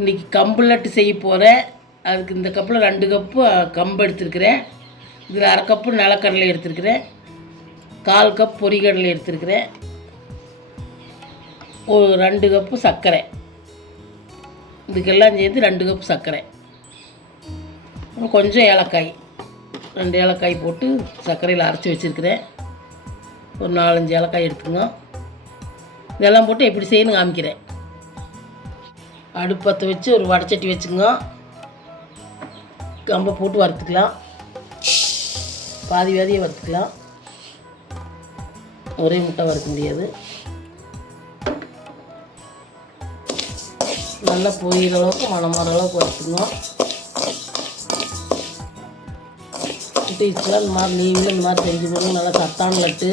இன்றைக்கி கம்பு லட்டு செய்ய போகிறேன். அதுக்கு இந்த கப்பில் 2 கப்பு கம்பு எடுத்துருக்கிறேன். இதில் 1/2 கப்பு நிலக்கடலை எடுத்துருக்கிறேன். 1/4 கப் பொரிகடலை எடுத்துருக்கிறேன். ஒரு 2 கப்பு சர்க்கரை. இதுக்கெல்லாம் சேர்த்து 2 கப்பு சர்க்கரை. கொஞ்சம் ஏலக்காய், 2 ஏலக்காய் போட்டு சர்க்கரையில் அரைச்சி வச்சுருக்கிறேன். ஒரு 4-5 ஏலக்காய் எடுத்துங்க. இதெல்லாம் போட்டு எப்படி செய்யணும் காமிக்கிறேன். அடுப்பத்தை வச்சு ஒரு வடைச்சட்டி வச்சுங்க. கம்பை போட்டு வறுத்துக்கலாம். பாதி பாதியாக வறுத்துக்கலாம். ஒரே முட்டை வறுக்க முடியாது. நல்லா பொரியிற அளவுக்கு மணம் வர அளவுக்கு வறுத்துங்க. இதுக்கெல்லாம் இந்த மாதிரி நீங்களும் இந்த மாதிரி செஞ்சு போடுங்க. நல்லா சத்தான லட்டு.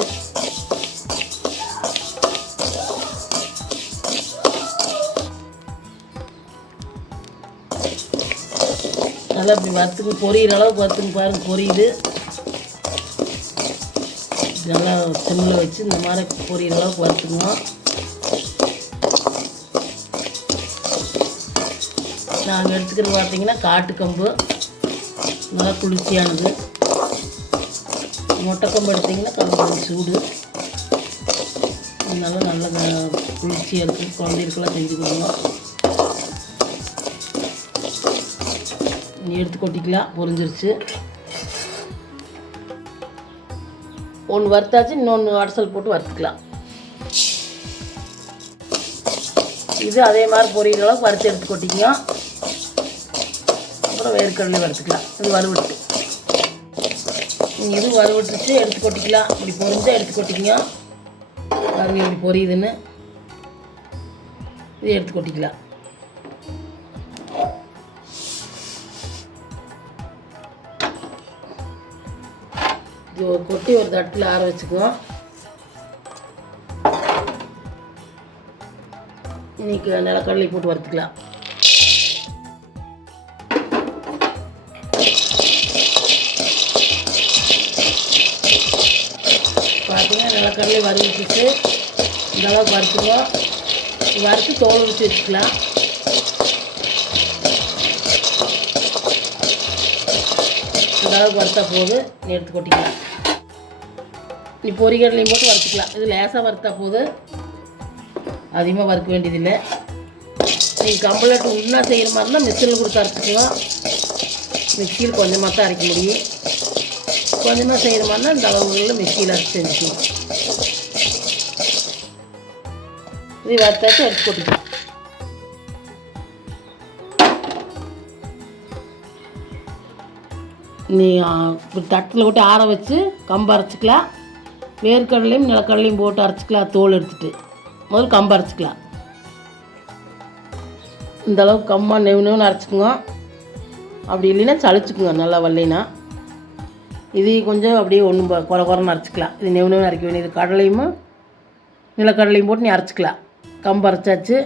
நல்லா இப்படி வறுத்துக்கு பொரியிற அளவுக்கு வறுத்துக்கு பாருங்கள். பொரியுது. நல்லா சிம்மில் வச்சு இந்த மாதிரி பொரியிற அளவுக்கு வறுத்துக்கணும். நாங்கள் எடுத்துக்கிறது பார்த்தீங்கன்னா காட்டுக்கம்பு, நல்லா குளிர்ச்சியானது. மொட்டைக்கம்பு எடுத்திங்கன்னா கம்பு சூடு. அதனால நல்லா குளிர்ச்சியாக இருக்குது. குழந்தைகளுக்கெல்லாம் செஞ்சு கொடுங்க. எடுத்து கொட்டிக்கலாம். பொரிஞ்சிருச்சு. ஒன்று வறுத்தாச்சு, இன்னொன்று அடசல் போட்டு வறுத்துக்கலாம். இது அதே மாதிரி பொரியிற அளவுக்கு வறுத்து எடுத்து கொட்டிக்கங்க. அப்புறம் வேர்க்கடலை வறுத்துக்கலாம். இது வறுவிட்டு இது வறுவிட்டுச்சு எடுத்து கொட்டிக்கலாம். இப்படி பொரிஞ்சால் எடுத்து கொட்டிக்கங்க. பாருங்க இப்படி பொரியுதுன்னு. இது எடுத்து கொட்டிக்கலாம். இது கொட்டி ஒரு தட்டில் ஆற வச்சுக்குவோம். இன்னைக்கு நிலக்கடலை போட்டு வறுத்துக்கலாம். பார்த்தீங்கன்னா நிலக்கடலை வறுத்துட்டு இந்த அளவுக்கு வறுத்துக்குவோம். வறுத்து தோல் வச்சு வச்சுக்கலாம். இந்த அளவுக்கு வறுத்தா போது எடுத்து கொட்டிக்கலாம். நீ பொரிகடலையும் போட்டு வறுத்துக்கலாம். இது லேசாக வறுத்தா போது, அதிகமாக வறுக்க வேண்டியதில்லை. நீங்கள் கம்பு லட்டு உள்ளா செய்கிற மாதிரி இருந்தால் மிக்சியில் கொடுத்து அரைச்சிக்கலாம். மிக்சியில் கொஞ்சமாக தான் அரைக்க முடியும். கொஞ்சமாக செய்கிற மாதிரினா இந்த அளவுகளில் மிக்சியில் அரைச்சி செஞ்சுக்கலாம். இது வறுத்தாச்சு எடுத்து கொட்டிக்கலாம். நீ தட்டில் போட்டு ஆற வச்சு கம்பு அரைச்சிக்கலாம். வேர்க்கடலையும் நிலக்கடலையும் போட்டு அரைச்சிக்கலாம். தோல் எடுத்துகிட்டு முதல்ல கம்பு அரைச்சிக்கலாம். இந்தளவுக்கு கம்மா நெவுன்னு அரைச்சிக்குங்க. அப்படி இல்லைன்னா சளிச்சுக்குங்க நல்லா வரலைன்னா. இது கொஞ்சம் அப்படியே ஒன்றும் குறன்னு அரைச்சிக்கலாம். இது நெவுன்னு அரைக்க வேண்டியது. கடலையும் நிலக்கடலையும் போட்டு நீ அரைச்சிக்கலாம். கம்பு அரைச்சாச்சு.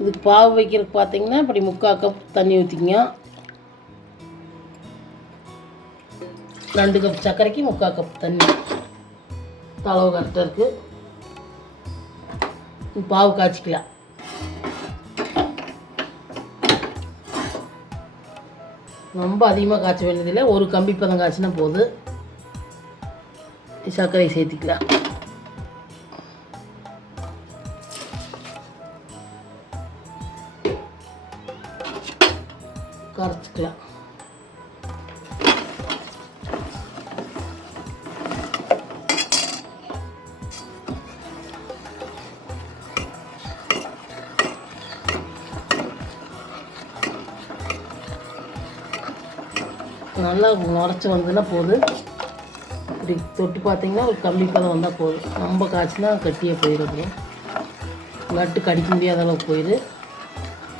இதுக்கு பாவு வைக்கிறதுக்கு பார்த்தீங்கன்னா இப்படி 3/4 கப் தண்ணி ஊற்றிக்கிங்க. 2 கப் சர்க்கரைக்கு 3/4 கப் தண்ணி. அளவு கரெக்டாக இருக்குது. பாவு காய்ச்சிக்கலாம். ரொம்ப அதிகமாக காய்ச்ச வேண்டியதில்லை. ஒரு கம்பி பதம் காய்ச்சினா போதும். சர்க்கரை சேர்த்திக்கலாம். கரைச்சிக்கலாம். நல்லா நுரைச்சி வந்ததுன்னா போதும். இப்படி தொட்டு பார்த்தீங்கன்னா ஒரு கம்பி பதம் வந்தால் போதும். ரொம்ப காய்ச்சினா கட்டியே போயிடும். லட்டு கடிக்க முடியாத அளவுக்கு போயிடு.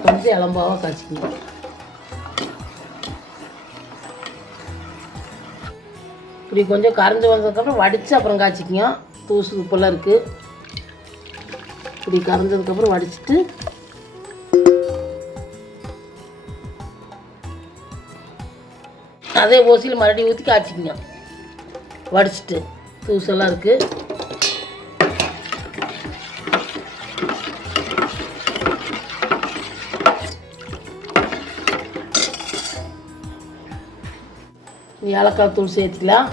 கொஞ்சம் இளம்பாவாக காய்ச்சிக்கணும். இப்படி கொஞ்சம் கரைஞ்சி வந்ததுக்கப்புறம் வடித்து அப்புறம் காய்ச்சிக்கங்க. தூசு உப்பெல்லாம் இருக்குது. இப்படி கரைஞ்சதுக்கப்புறம் வடிச்சிட்டு அதே ஓசியில் மறுபடியும் ஊற்றி காய்ச்சிக்கங்க. வடிச்சிட்டு தூசெல்லாம் இருக்குது. ஏலக்காய் தூள் சேர்த்துக்கலாம்.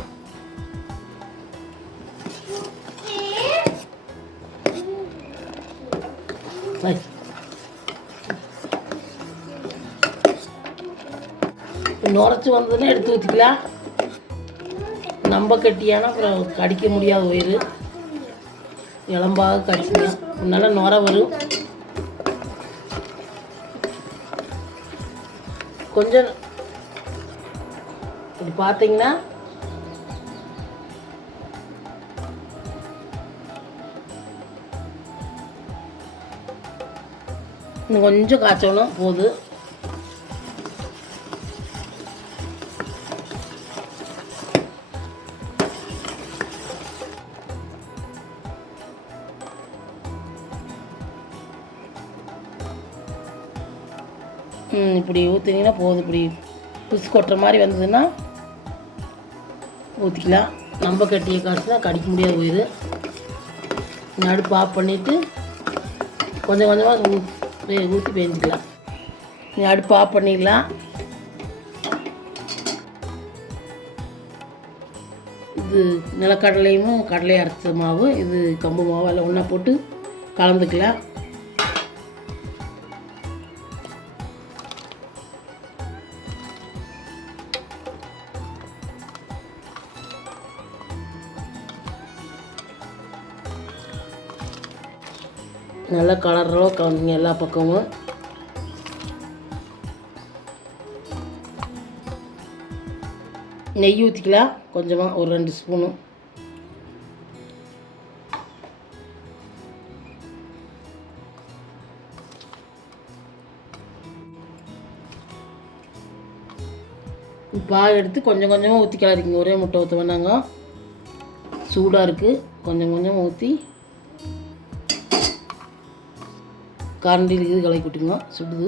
நுரைச்சி வந்ததுன்னா எடுத்து ஊற்றிக்கலாம். நம்ம கட்டியானா அப்புறம் கடிக்க முடியாத உயிர் இளம்பாக கடிச்சிக்கலாம். நல்லா நுரை வரும். கொஞ்சம் இப்படி பார்த்தீங்கன்னா இன்னும் கொஞ்சம் காய்ச்சணும் போது. இப்படி ஊற்றினீங்கன்னா போதும். இப்படி புதுசு கொட்டுற மாதிரி வந்ததுன்னா ஊற்றிக்கலாம். நம்ம கட்டிய காசு தான் கடிக்க முடியாத உயிர். அடுப்பு ஆஃப் பண்ணிவிட்டு கொஞ்சம் கொஞ்சமாக ஊற்றி பேஞ்சிக்கலாம். நீ அடுப்பு ஆஃப் பண்ணிடலாம். இது நிலக்கடலையும் கடலை அரைச்ச மாவு, இது கம்பு மாவு எல்லாம் ஒன்றா போட்டு கலந்துக்கலாம். நல்லா கலரோ கலந்துங்க எல்லா பக்கமும். நெய் ஊற்றிக்கலாம் கொஞ்சமாக, ஒரு 2 ஸ்பூனு. பால் எடுத்து கொஞ்சம் கொஞ்சமாக ஊற்றி கிளறிக்குங்க. ஒரே முட்டை ஊற்ற வேணாங்க, சூடாக இருக்குது. கொஞ்சம் கொஞ்சமாக ஊற்றி கரண்டியில் இது கலக்கி விட்டுங்க. சுடுது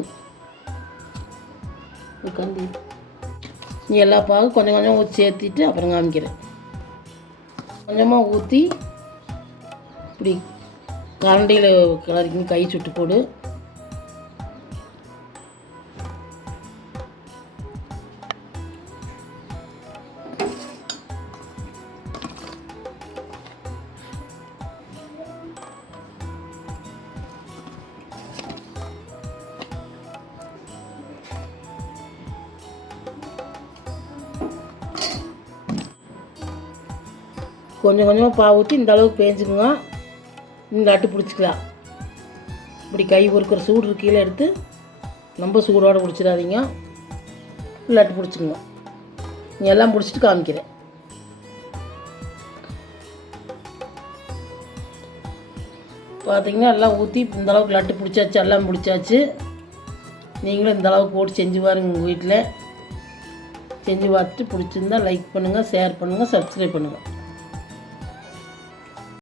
கரண்டி. நீ எல்லா பாகும் கொஞ்சம் கொஞ்சம் ஊற்றி சேர்த்திட்டு அப்புறம் காமிக்கிறேன். கொஞ்சமாக ஊற்றி இப்படி கரண்டியில் கிளறிக்கணும். கை சுட்டு போடு. கொஞ்சம் கொஞ்சமாக பால் ஊற்றி இந்த அளவுக்கு பேஞ்சுக்குங்க. இந்த அட்டு பிடிச்சிக்கலாம். இப்படி கை பொறுக்கிற சூடு கீழே எடுத்து ரொம்ப சூடோடு பிடிச்சிடாதீங்க. இல்லை அட்டு பிடிச்சிக்குங்க. நீ எல்லாம் பிடிச்சிட்டு காமிக்கிறேன். பார்த்தீங்கன்னா எல்லாம் ஊற்றி இந்த அளவுக்கு லட்டு பிடிச்சாச்சு, எல்லாம் பிடிச்சாச்சு. நீங்களும் இந்த அளவுக்கு போட்டு செஞ்சு பாருங்க. உங்கள் வீட்டில் செஞ்சு பார்த்துட்டு பிடிச்சிருந்தா லைக் பண்ணுங்கள், ஷேர் பண்ணுங்கள், சப்ஸ்கிரைப் பண்ணுங்கள்.